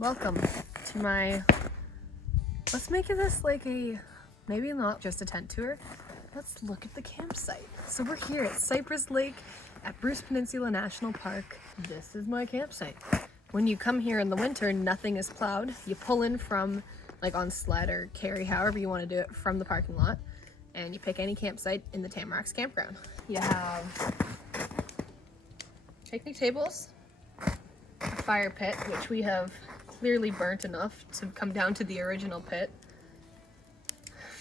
Welcome to my, let's make this like a, maybe not just a tent tour, let's look at the campsite. So we're here at Cyprus Lake at Bruce Peninsula National Park. This is my campsite. When you come here in the winter, nothing is plowed. You pull in from like on sled or carry, however you want to do it, from the parking lot, and you pick any campsite in the Tamaracks Campground. You have picnic tables, a fire pit, which we have clearly burnt enough to come down to the original pit,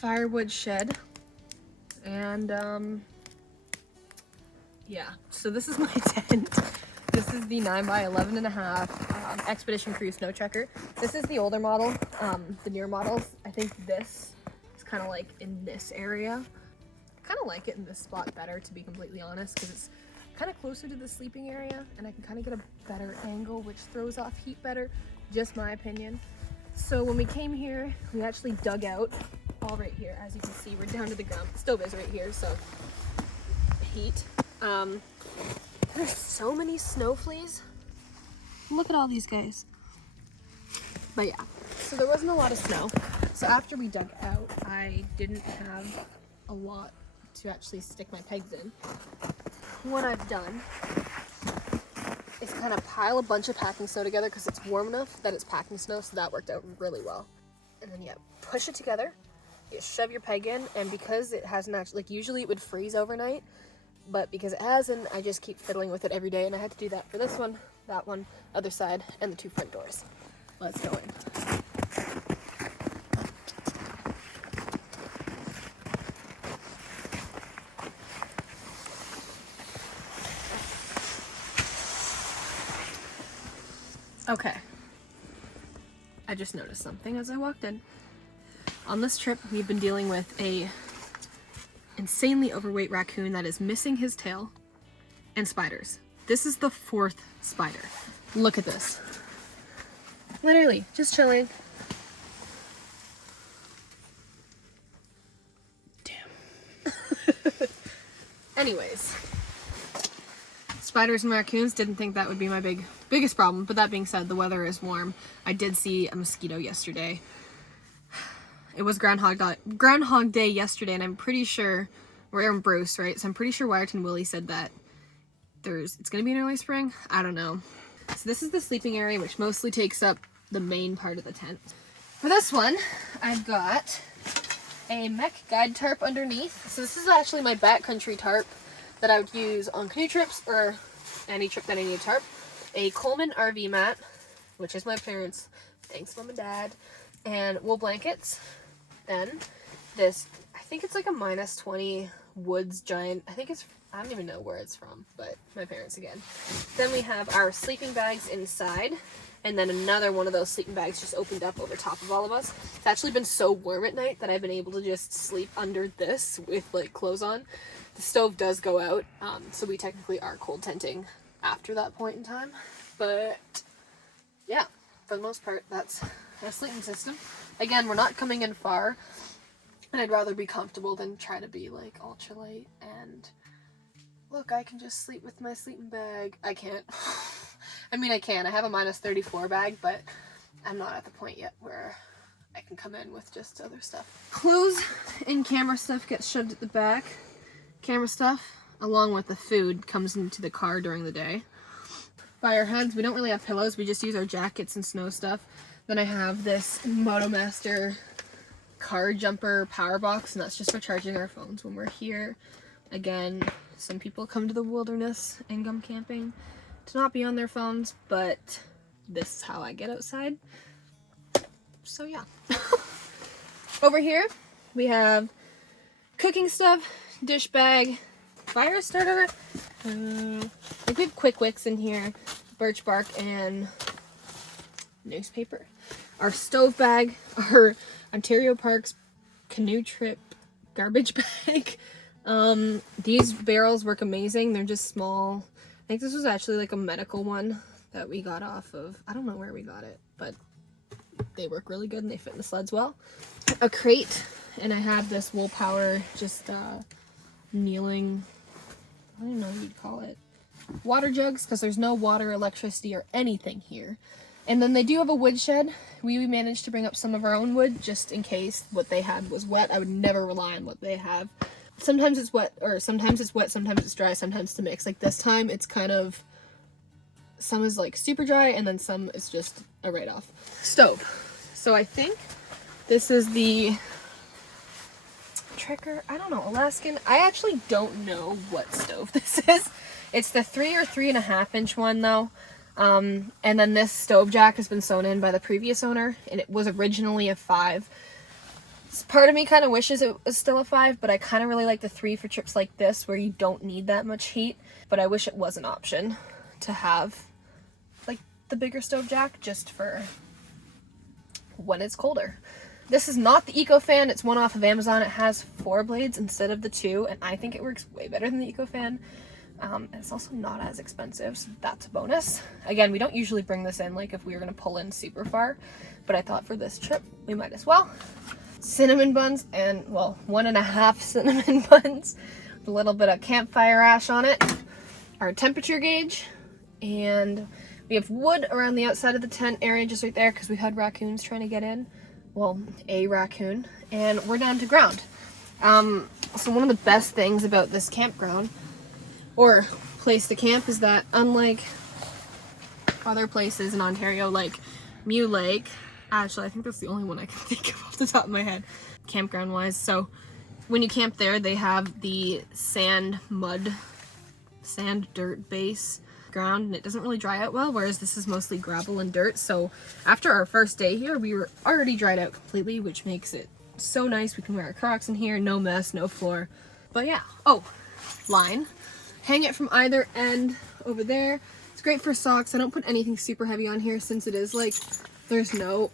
firewood shed, and yeah, so this is my tent. This is the 9x11.5 Expedition Crew Snowtrekker. This is the older model. The newer models, I think this is kind of like in this area. I kind of like it in this spot better, to be completely honest, because it's kind of closer to the sleeping area and I can kind of get a better angle, which throws off heat better, just my opinion. So when we came here, we actually dug out all right here. As you can see, we're down to the ground. The stove is right here, so heat. There's so many snow fleas. Look at all these guys. But yeah, so there wasn't a lot of snow. So after we dug out, I didn't have a lot to actually stick my pegs in. What I've done is kind of pile a bunch of packing snow together because it's warm enough that it's packing snow, so that worked out really well. And then yeah, push it together, you shove your peg in, and because it hasn't actually, like usually it would freeze overnight, but because it hasn't, I just keep fiddling with it every day, and I had to do that for this one, that one, other side, and the two front doors. Let's go in. Okay, I just noticed something as I walked in. On this trip, we've been dealing with a insanely overweight raccoon that is missing his tail and spiders. This is the 4th spider. Look at this. Literally, just chilling. Damn. Anyways. Spiders and raccoons, didn't think that would be my biggest problem, but that being said, the weather is warm. I did see a mosquito yesterday. It was Groundhog Day yesterday, and I'm pretty sure, we're in Bruce, right? So I'm pretty sure Wyerton Willie said that it's gonna be an early spring. I don't know. So this is the sleeping area, which mostly takes up the main part of the tent. For this one, I've got a mech guide tarp underneath. So this is actually my backcountry tarp that I would use on canoe trips or any trip that I need a tarp. A Coleman RV mat, which is my parents', thanks mom and dad, and wool blankets. Then this, I think it's like a -20 Woods giant, I don't even know where it's from, but my parents again. Then we have our sleeping bags inside, and then another one of those sleeping bags just opened up over top of all of us. It's actually been so warm at night that I've been able to just sleep under this with like clothes on. The stove does go out, so we technically are cold tenting after that point in time. But yeah, for the most part, that's our sleeping system. Again, we're not coming in far, and I'd rather be comfortable than try to be like ultralight. And look, I can just sleep with my sleeping bag. I can't. I mean, I can. I have a -34 bag, but I'm not at the point yet where I can come in with just other stuff. Clothes and camera stuff gets shoved at the back. Camera stuff, along with the food, comes into the car during the day. By our heads, we don't really have pillows. We just use our jackets and snow stuff. Then I have this MotoMaster car jumper power box, and that's just for charging our phones when we're here. Again, some people come to the wilderness and come camping to not be on their phones, but this is how I get outside. So yeah. Over here, we have cooking stuff, dish bag, fire starter. We have Quick Wicks in here, birch bark, and newspaper. Our stove bag, our Ontario Parks canoe trip garbage bag. These barrels work amazing. They're just small. I think this was actually like a medical one that we got off of, I don't know where we got it, but they work really good and they fit in the sleds well. A crate, and I have this Wool Power just kneeling, I don't know what you'd call it, water jugs, because there's no water, electricity, or anything here. And then they do have a wood shed. We managed to bring up some of our own wood just in case what they had was wet. I would never rely on what they have. Sometimes it's wet, or sometimes it's wet, sometimes it's dry, sometimes it's a mix. Like this time it's kind of, some is like super dry and then some is just a write-off. Stove. So I think this is the Trekker, I don't know, Alaskan. I actually don't know what stove this is. It's the 3 or 3.5 inch one though. And then this stove jack has been sewn in by the previous owner, and it was originally a 5. Part of me kind of wishes it was still a 5, but I kind of really like the 3 for trips like this where you don't need that much heat. But I wish it was an option to have like the bigger stove jack just for when it's colder. This is not the Eco Fan. It's one off of Amazon. It has 4 blades instead of the 2, and I think it works way better than the Eco Fan. And it's also not as expensive, so that's a bonus. Again, we don't usually bring this in like if we were going to pull in super far, but I thought for this trip we might as well. Cinnamon buns, and well, 1.5 cinnamon buns with a little bit of campfire ash on it. Our temperature gauge, and we have wood around the outside of the tent area just right there because we had raccoons trying to get in. Well, a raccoon, and we're down to ground. So one of the best things about this campground or place to camp is that unlike other places in Ontario like Mew Lake, actually I think that's the only one I can think of off the top of my head campground wise. So when you camp there, they have the sand dirt base ground, and it doesn't really dry out well, whereas this is mostly gravel and dirt. So after our first day here, we were already dried out completely, which makes it so nice. We can wear our Crocs in here, no mess, no floor. But yeah, oh, line. Hang it from either end over there. It's great for socks. I don't put anything super heavy on here since it is like, there's no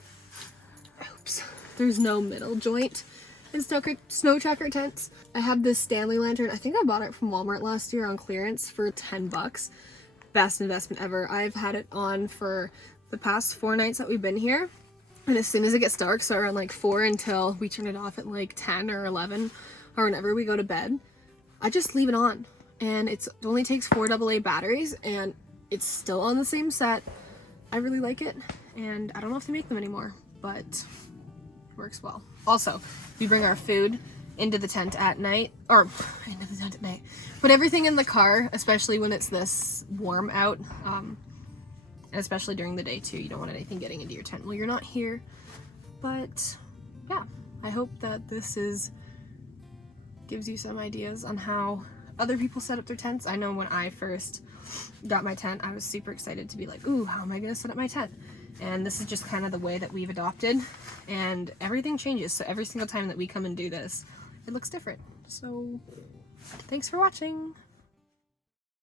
middle joint in Snowtrekker tents. I have this Stanley Lantern. I think I bought it from Walmart last year on clearance for 10 bucks. Best investment ever. I've had it on for the past 4 nights that we've been here. And as soon as it gets dark, so around like 4 until we turn it off at like 10 or 11 or whenever we go to bed, I just leave it on. And it only takes 4 AA batteries, and it's still on the same set. I really like it, and I don't know if they make them anymore, but it works well. Also, we bring our food into the tent at night, or into the tent at night. Put everything in the car, especially when it's this warm out, and especially during the day too. You don't want anything getting into your tent while you're not here. But yeah, I hope that this gives you some ideas on how other people set up their tents. I know when I first got my tent, I was super excited to be like, ooh, how am I gonna set up my tent? And this is just kind of the way that we've adopted, and everything changes. So every single time that we come and do this, it looks different. So thanks for watching.